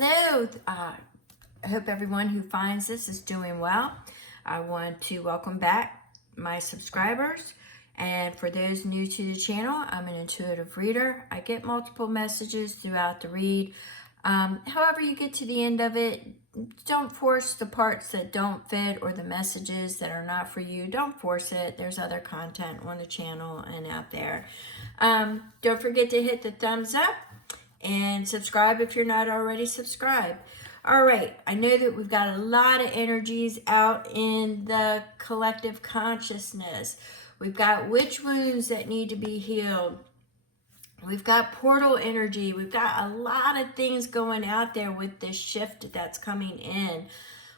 Hello. I hope everyone who finds this is doing well. I want to welcome back my subscribers. And for those new to the channel, I'm an intuitive reader. I get multiple messages throughout the read. However you get to the end of it, don't force the parts that don't fit or the messages that are not for you. Don't force it. There's other content on the channel and out there. Don't forget to hit the thumbs up and subscribe if you're not already subscribed. All right, I know that we've got a lot of energies out in the collective consciousness. We've got witch wounds that need to be healed. We've got portal energy. We've got a lot of things going out there with this shift that's coming in.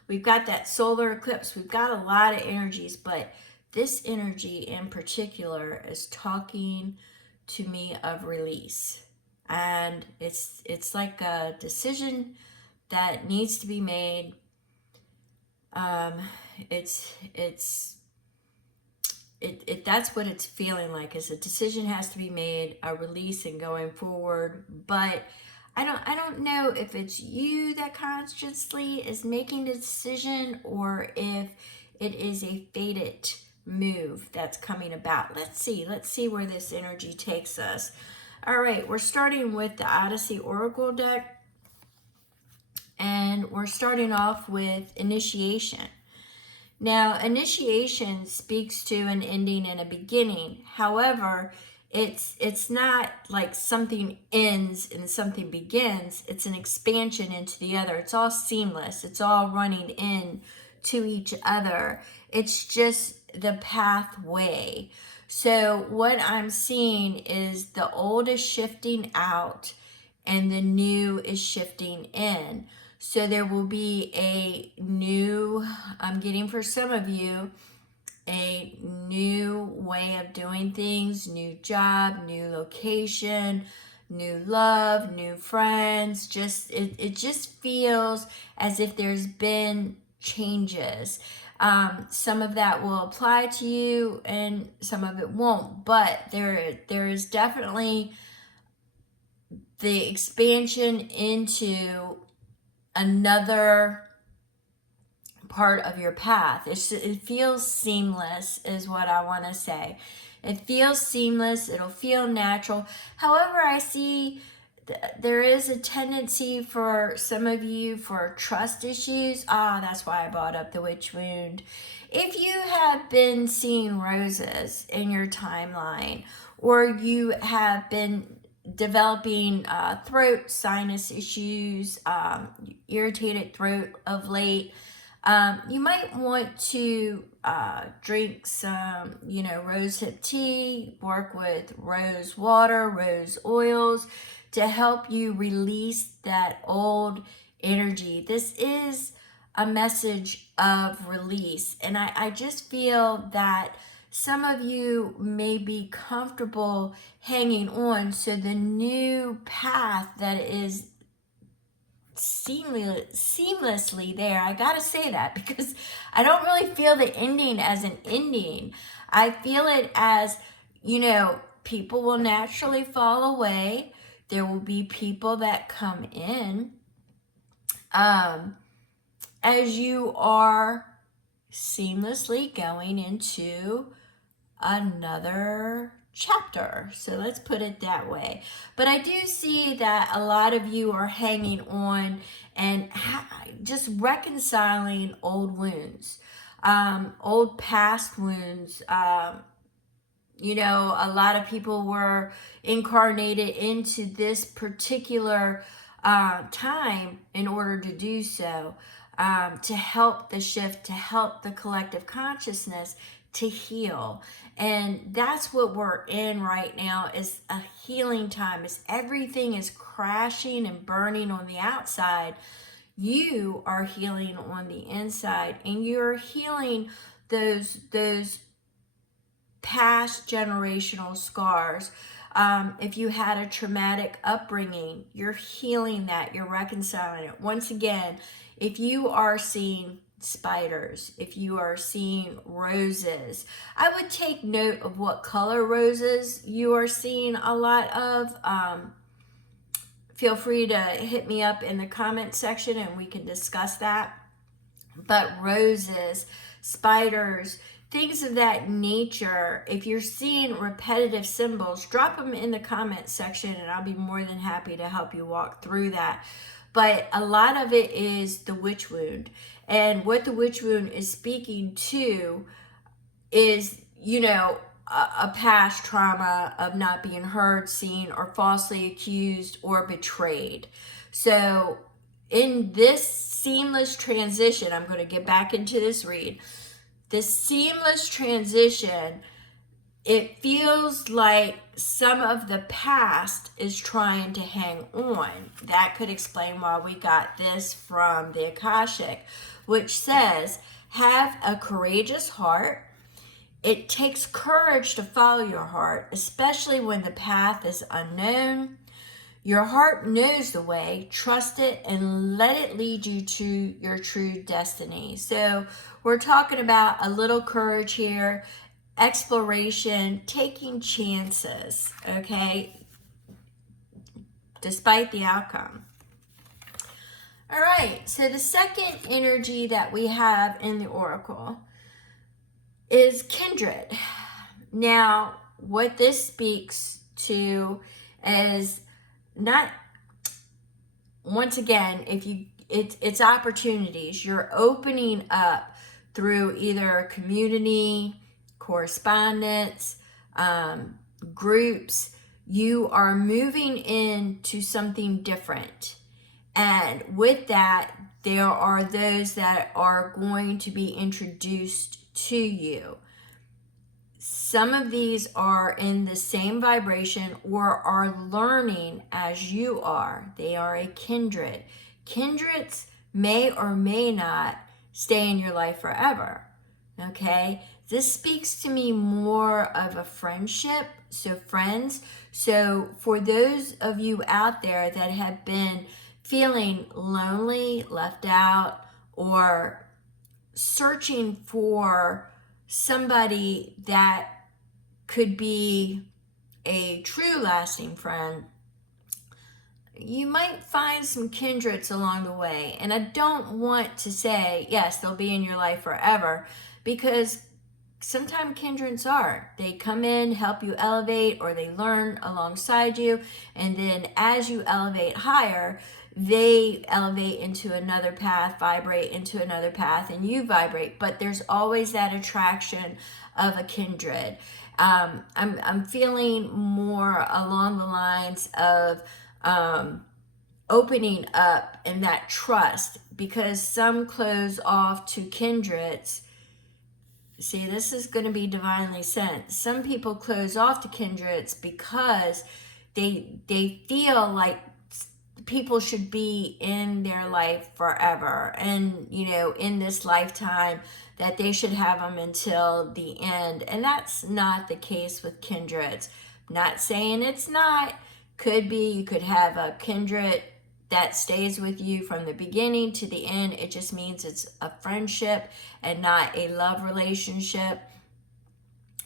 We've got that solar eclipse. We've got a lot of energies, but this energy in particular is talking to me of release. And it's like a decision that needs to be made. That's what it's feeling like, is a decision has to be made, a release and going forward. But I don't know if it's you that consciously is making the decision or if it is a fated move that's coming about. Let's see where this energy takes us. All right, we're starting with the Odyssey Oracle deck, and we're starting off with initiation. Now, initiation speaks to an ending and a beginning. However, it's not like something ends and something begins. It's an expansion into the other. It's all seamless. It's all running in to each other. It's just the pathway. So what I'm seeing is the old is shifting out and the new is shifting in. So there will be a new, I'm getting for some of you, a new way of doing things, new job, new location, new love, new friends. It just feels as if there's been changes. Some of that will apply to you and some of it won't, but there is definitely the expansion into another part of your path. It feels seamless is what I want to say. It feels seamless. It'll feel natural. However, I see there is a tendency for some of you for trust issues. That's why I brought up the witch wound. If you have been seeing roses in your timeline, or you have been developing throat sinus issues, irritated throat of late, you might want to drink some, rosehip tea, work with rose water, rose oils to help you release that old energy. This is a message of release. And I just feel that some of you may be comfortable hanging on. So the new path that is seamlessly there, I gotta say that because I don't really feel the ending as an ending. I feel it as, people will naturally fall away. There will be people that come in as you are seamlessly going into another chapter. So let's put it that way. But I do see that a lot of you are hanging on and just reconciling old wounds, old past wounds. A lot of people were incarnated into this particular time in order to do so, to help the shift, to help the collective consciousness to heal. And that's what we're in right now, is a healing time. As everything is crashing and burning on the outside, you are healing on the inside, and you're healing those past generational scars. If you had a traumatic upbringing, you're healing that, you're reconciling it. Once again, if you are seeing spiders, if you are seeing roses, I would take note of what color roses you are seeing a lot of. feel free to hit me up in the comment section and we can discuss that. But roses, spiders, things of that nature, if you're seeing repetitive symbols, drop them in the comment section and I'll be more than happy to help you walk through that. But a lot of it is the witch wound. And what the witch wound is speaking to is, a past trauma of not being heard, seen, or falsely accused or betrayed. So in this seamless transition, I'm going to get back into this read. This seamless transition, it feels like some of the past is trying to hang on. That could explain why we got this from the Akashic, which says, have a courageous heart. It takes courage to follow your heart, especially when the path is unknown. Your heart knows the way. Trust it and let it lead you to your true destiny. So we're talking about a little courage here, exploration, taking chances, okay, despite the outcome. All right, so the second energy that we have in the oracle is kindred. Now, what this speaks to is not, once again, it's opportunities. You're opening up through either community, correspondence, groups. You are moving into something different. And with that, there are those that are going to be introduced to you. Some of these are in the same vibration or are learning as you are. They are a kindred. Kindreds may or may not stay in your life forever. Okay? This speaks to me more of a friendship, so friends. So for those of you out there that have been feeling lonely, left out, or searching for somebody that could be a true lasting friend, you might find some kindreds along the way. And I don't want to say, yes, they'll be in your life forever, because sometimes kindreds are. They come in, help you elevate, or they learn alongside you. And then as you elevate higher, they elevate into another path, vibrate into another path, and you vibrate. But there's always that attraction of a kindred. I'm feeling more along the lines of opening up and that trust, because some close off to kindreds. See, this is going to be divinely sent. Some people close off to kindreds because they feel like people should be in their life forever, and in this lifetime that they should have them until the end. And that's not the case with kindreds. Not saying it's not. Could be. You could have a kindred that stays with you from the beginning to the end. It just means it's a friendship and not a love relationship.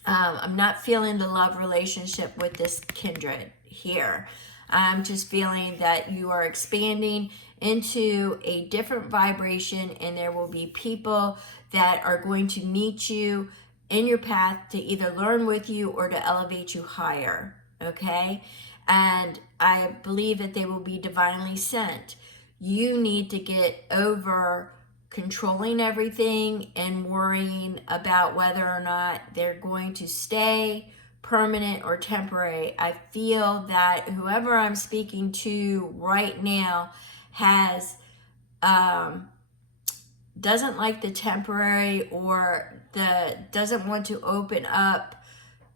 I'm not feeling the love relationship with this kindred here. I'm just feeling that you are expanding into a different vibration, and there will be people that are going to meet you in your path to either learn with you or to elevate you higher, okay? And I believe that they will be divinely sent. You need to get over controlling everything and worrying about whether or not they're going to stay permanent or temporary. I feel that whoever I'm speaking to right now has doesn't like the temporary, or doesn't want to open up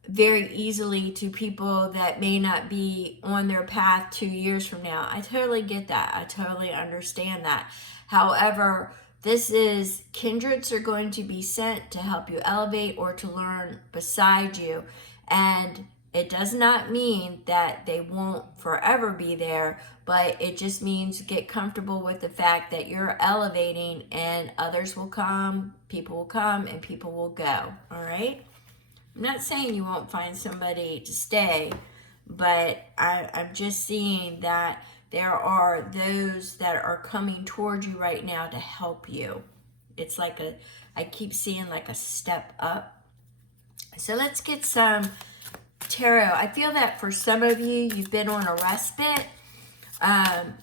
very easily to people that may not be on their path 2 years from now. I totally get that. I totally understand that. However, this is kindreds are going to be sent to help you elevate or to learn beside you. And it does not mean that they won't forever be there, but it just means get comfortable with the fact that you're elevating, and others will come, people will come, and people will go. All right? I'm not saying you won't find somebody to stay, but I'm just seeing that there are those that are coming toward you right now to help you. It's like I keep seeing like a step up. So let's get some tarot. I feel that for some of you, you've been on a respite.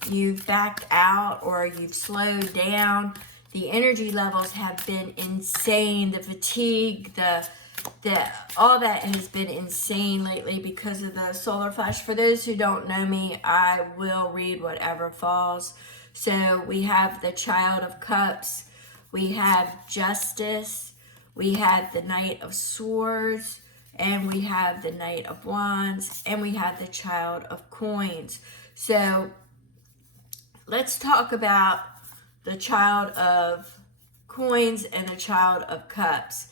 You've backed out or you've slowed down. The energy levels have been insane. The fatigue, the all that has been insane lately because of the solar flash. For those who don't know me, I will read whatever falls. So we have the Child of Cups, we have Justice, we have the Knight of Swords, and we have the Knight of Wands, and we have the Child of Coins. So let's talk about the Child of Coins and the Child of Cups.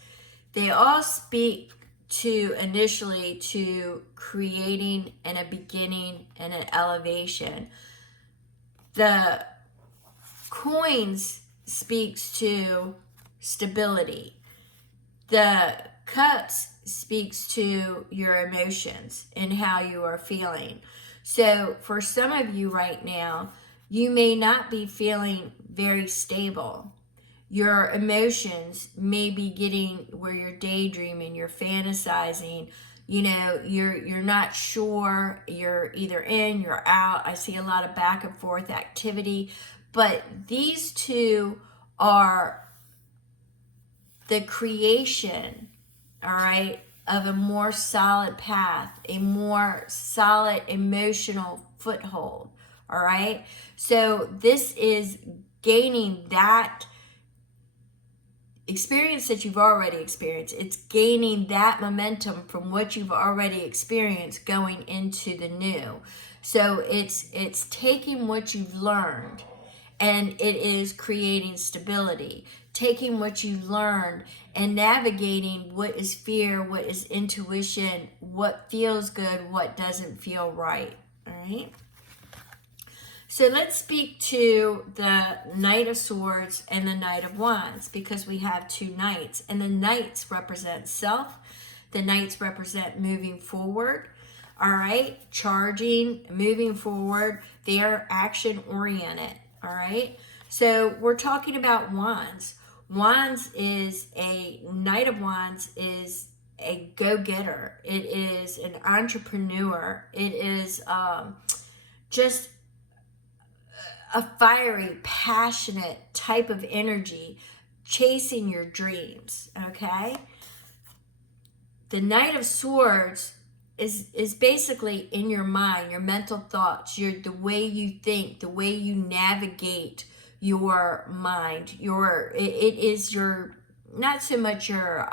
They all speak to initially to creating and a beginning and an elevation. The Coins speaks to stability. The Cups speaks to your emotions and how you are feeling. So for some of you right now, you may not be feeling very stable. Your emotions may be getting where you're daydreaming, you're fantasizing, you know, you're not sure, you're either in, you're out. I see a lot of back and forth activity, but these two are the creation, all right, of a more solid path, a more solid emotional foothold, all right? So this is gaining that experience that you've already experienced. It's gaining that momentum from what you've already experienced going into the new. So it's taking what you've learned and it is creating stability. Taking what you've learned and navigating what is fear, what is intuition, what feels good, what doesn't feel right. All right. So let's speak to the Knight of Swords and the Knight of Wands, because we have two knights, and the knights represent self. The knights represent moving forward, all right, charging, moving forward. They are action oriented, all right. So we're talking about Wands. Wands is a Knight of Wands is a go-getter. It is an entrepreneur. It is just a fiery, passionate type of energy, chasing your dreams, okay? The Knight of Swords is basically in your mind, your mental thoughts, the way you think, the way you navigate your mind. It is your, not so much your,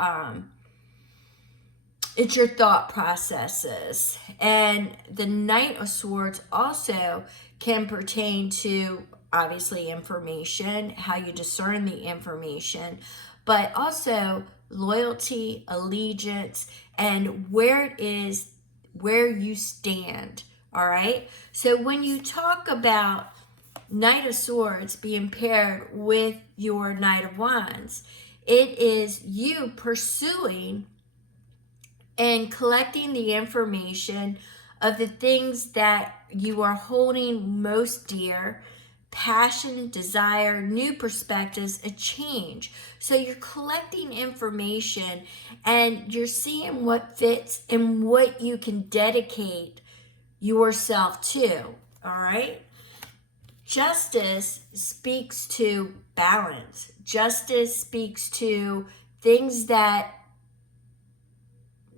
it's your thought processes. And the Knight of Swords also can pertain to, obviously, information, how you discern the information, but also loyalty, allegiance, and where it is, where you stand, all right? So when you talk about Knight of Swords being paired with your Knight of Wands, it is you pursuing and collecting the information of the things that you are holding most dear, passion, desire, new perspectives, a change. So you're collecting information and you're seeing what fits and what you can dedicate yourself to, all right? Justice speaks to balance. Justice speaks to things that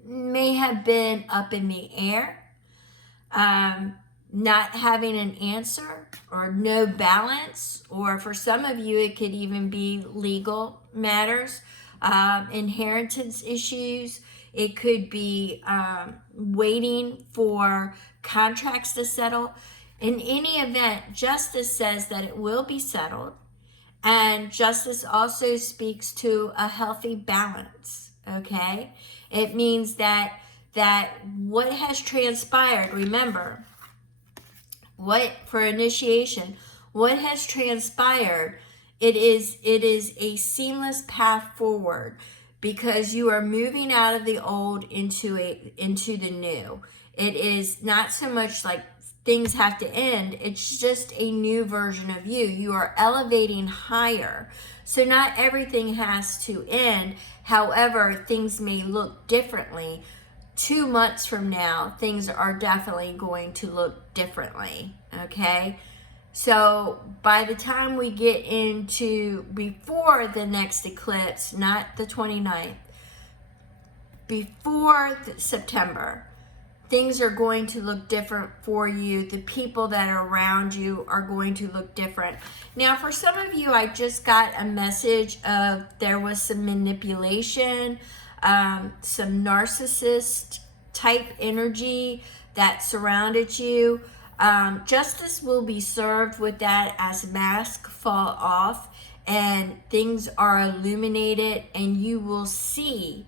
may have been up in the air, not having an answer or no balance, or for some of you it could even be legal matters, inheritance issues. It could be waiting for contracts to settle. In any event, justice says that it will be settled, and justice also speaks to a healthy balance, okay? It means that what has transpired, remember, what for initiation, what has transpired, it is a seamless path forward, because you are moving out of the old into the new. It is not so much like things have to end. It's just a new version of you. You are elevating higher. So not everything has to end. However, things may look differently. 2 months from now, things are definitely going to look differently. Okay? So by the time we get into before the next eclipse, not the 29th, before September, things are going to look different for you. The people that are around you are going to look different. Now, for some of you, I just got a message of there was some manipulation, some narcissist type energy that surrounded you. Justice will be served with that as masks fall off and things are illuminated, and you will see,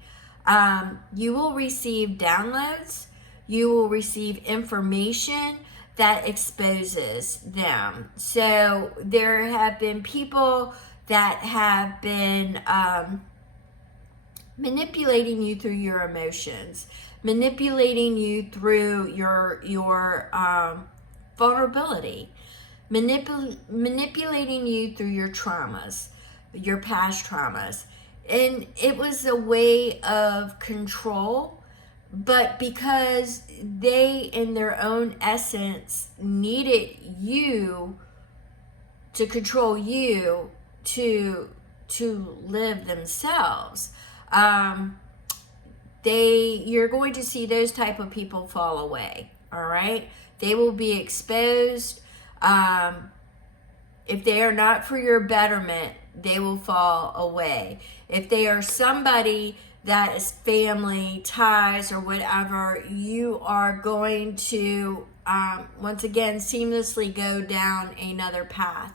you will receive downloads, you will receive information that exposes them. So there have been people that have been manipulating you through your emotions, manipulating you through your vulnerability, manipulating you through your traumas, your past traumas. And it was a way of control, but because they in their own essence needed you to control you to live themselves, you're going to see those type of people fall away. All right, they will be exposed. If they are not for your betterment, they will fall away. If they are somebody that is family ties or whatever, you are going to once again seamlessly go down another path.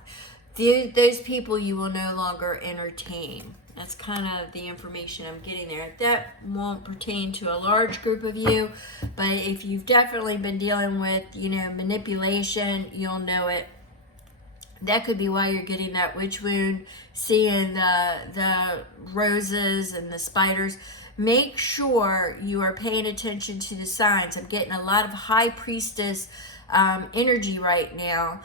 Those people you will no longer entertain. That's kind of the information I'm getting there. That won't pertain to a large group of you, but if you've definitely been dealing with, manipulation, you'll know it. That could be why you're getting that witch wound, seeing the roses and the spiders. Make sure you are paying attention to the signs. I'm getting a lot of high priestess energy right now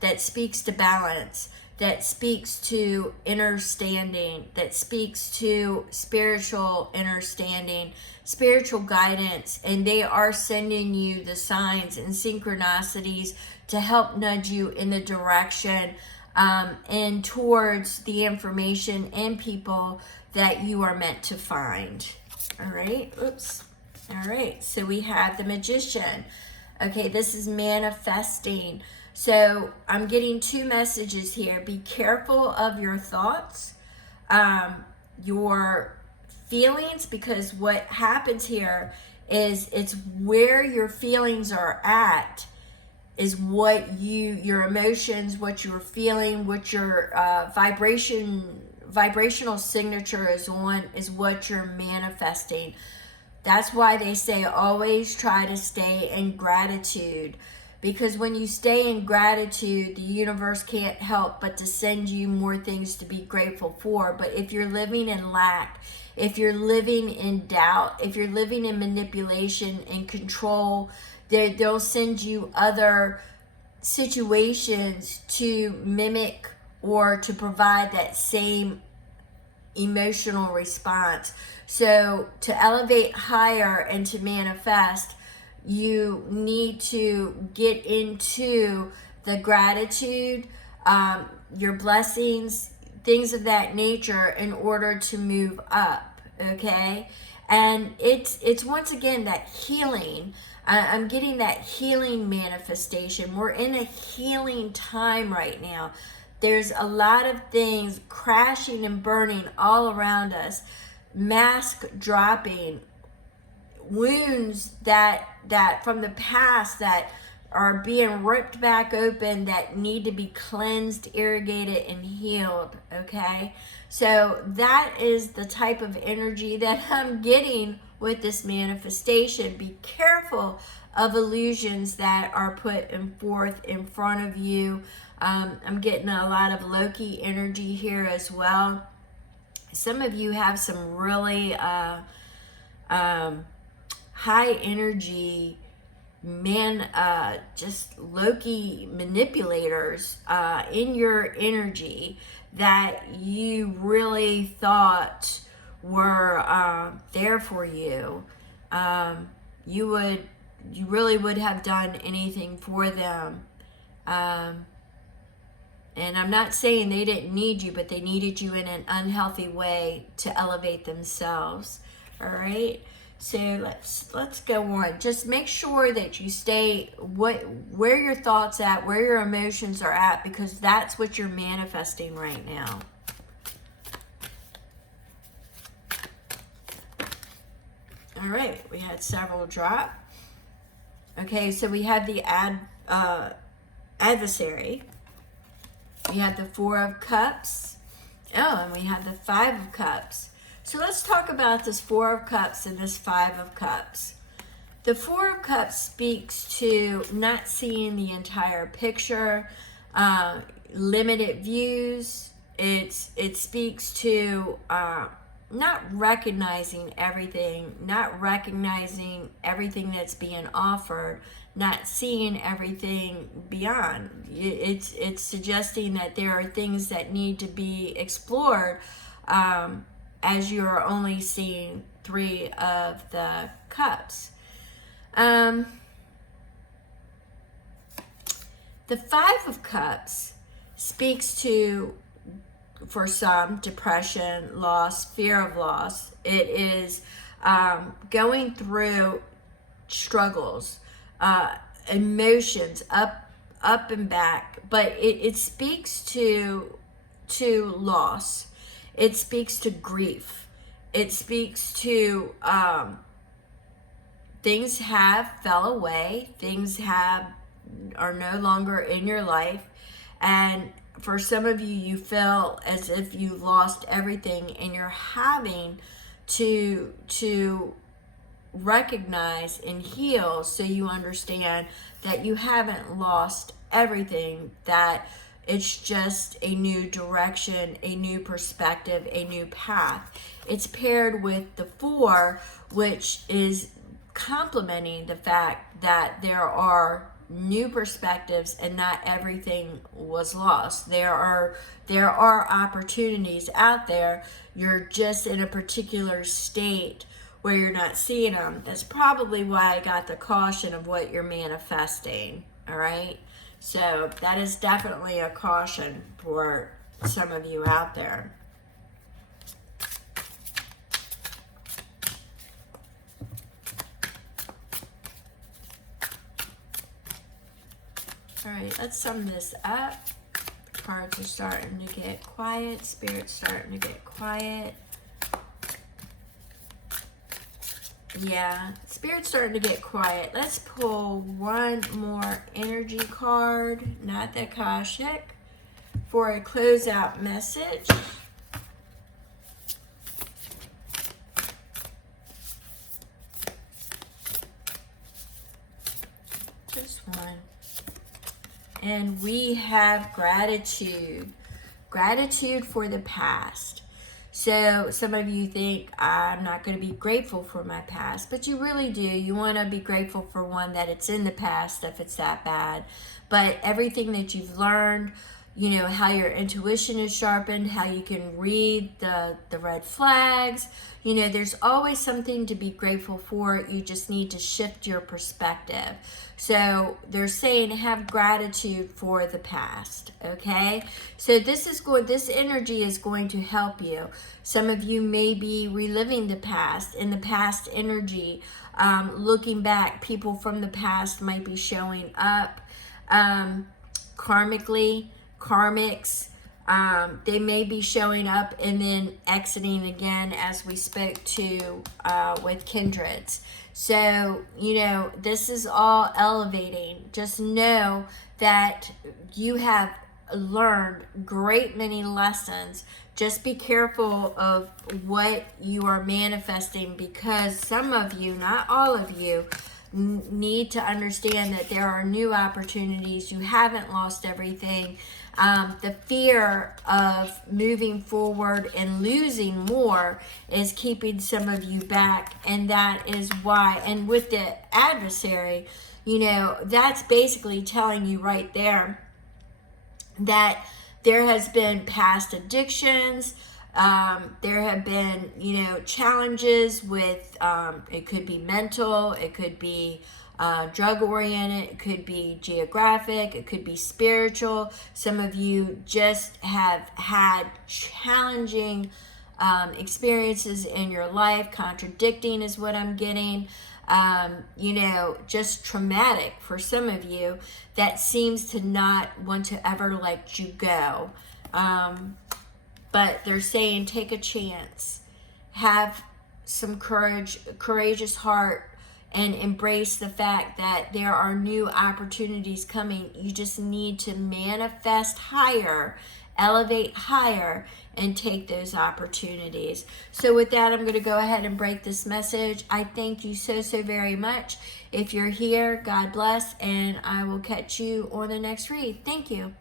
that speaks to balance, that speaks to understanding, that speaks to spiritual understanding, spiritual guidance, and they are sending you the signs and synchronicities to help nudge you in the direction and towards the information and people that you are meant to find. All right, oops. All right, so we have the Magician. Okay, this is manifesting. So I'm getting 2 messages here. Be careful of your thoughts, your feelings, because what happens here is it's where your feelings are at is what your emotions, what you're feeling, what your vibrational signature is on, is what you're manifesting. That's why they say always try to stay in gratitude, because when you stay in gratitude, the universe can't help but to send you more things to be grateful for. But if you're living in lack, if you're living in doubt, if you're living in manipulation and control, they'll send you other situations to mimic or to provide that same emotional response. So to elevate higher and to manifest, you need to get into the gratitude, your blessings, things of that nature in order to move up. Okay, and it's once again that healing. I'm getting that healing manifestation. We're in a healing time right now. There's a lot of things crashing and burning all around us. Mask dropping, wounds that from the past that are being ripped back open, that need to be cleansed, irrigated, and healed. Okay, so that is the type of energy that I'm getting with this manifestation. Be careful of illusions that are put forth in front of you. I'm getting a lot of Loki energy here as well. Some of you have some really high energy just Loki manipulators in your energy that you really thought were there for you. You really would have done anything for them. And I'm not saying they didn't need you, but they needed you in an unhealthy way to elevate themselves. All right. So let's go on. Just make sure that you stay where your thoughts at, where your emotions are at, because that's what you're manifesting right now. All right, we had several drop. Okay, so we have the adversary. We have the Four of Cups. Oh, and we have the Five of Cups. So let's talk about this Four of Cups and this Five of Cups. The Four of Cups speaks to not seeing the entire picture, limited views. It speaks to not recognizing everything, not recognizing everything that's being offered, not seeing everything beyond. It's suggesting that there are things that need to be explored, as you're only seeing Three of the Cups. The Five of Cups speaks to, for some, depression, loss, fear of loss. It is going through struggles, emotions, up and back, but it speaks to loss. It speaks to grief. It speaks to things have fell away. Things are no longer in your life, and for some of you, you feel as if you lost everything, and you're having to recognize and heal so you understand that you haven't lost everything, that it's just a new direction, a new perspective, a new path. It's paired with the Four, which is complementing the fact that there are new perspectives and not everything was lost. There are opportunities out there. You're just in a particular state where you're not seeing them. That's probably why I got the caution of what you're manifesting. All right. So that is definitely a caution for some of you out there. All right, let's sum this up. The cards are starting to get quiet. Spirit's starting to get quiet. Yeah, Spirit's starting to get quiet. Let's pull one more energy card, not the Akashic, for a closeout message. Just one. And we have gratitude. Gratitude for the past. So some of you think, I'm not going to be grateful for my past, but you really do. You want to be grateful for one, that it's in the past if it's that bad. But everything that you've learned, you know, how your intuition is sharpened, how you can read the red flags, you know, there's always something to be grateful for. You just need to shift your perspective. So they're saying have gratitude for the past, okay? So this energy is going to help you. Some of you may be reliving the past. In the past energy, looking back, people from the past might be showing up karmically, karmics. They may be showing up and then exiting again, as we spoke to with kindreds. So, you know, this is all elevating. Just know that you have learned great many lessons. Just be careful of what you are manifesting, because some of you, not all of you, need to understand that there are new opportunities. You haven't lost everything. The fear of moving forward and losing more is keeping some of you back, and that is why. And with the adversary, That's basically telling you right there that there has been past addictions. There have been, challenges with, it could be mental, it could be drug oriented, it could be geographic, it could be spiritual. Some of you just have had challenging experiences in your life. Contradicting is what I'm getting. Just traumatic for some of you that seems to not want to ever let you go. But they're saying take a chance, have some courageous heart, and embrace the fact that there are new opportunities coming. You just need to manifest higher, elevate higher, and take those opportunities. So with that, I'm going to go ahead and break this message. I thank you so very much. If you're here, God bless, and I will catch you on the next read. Thank you.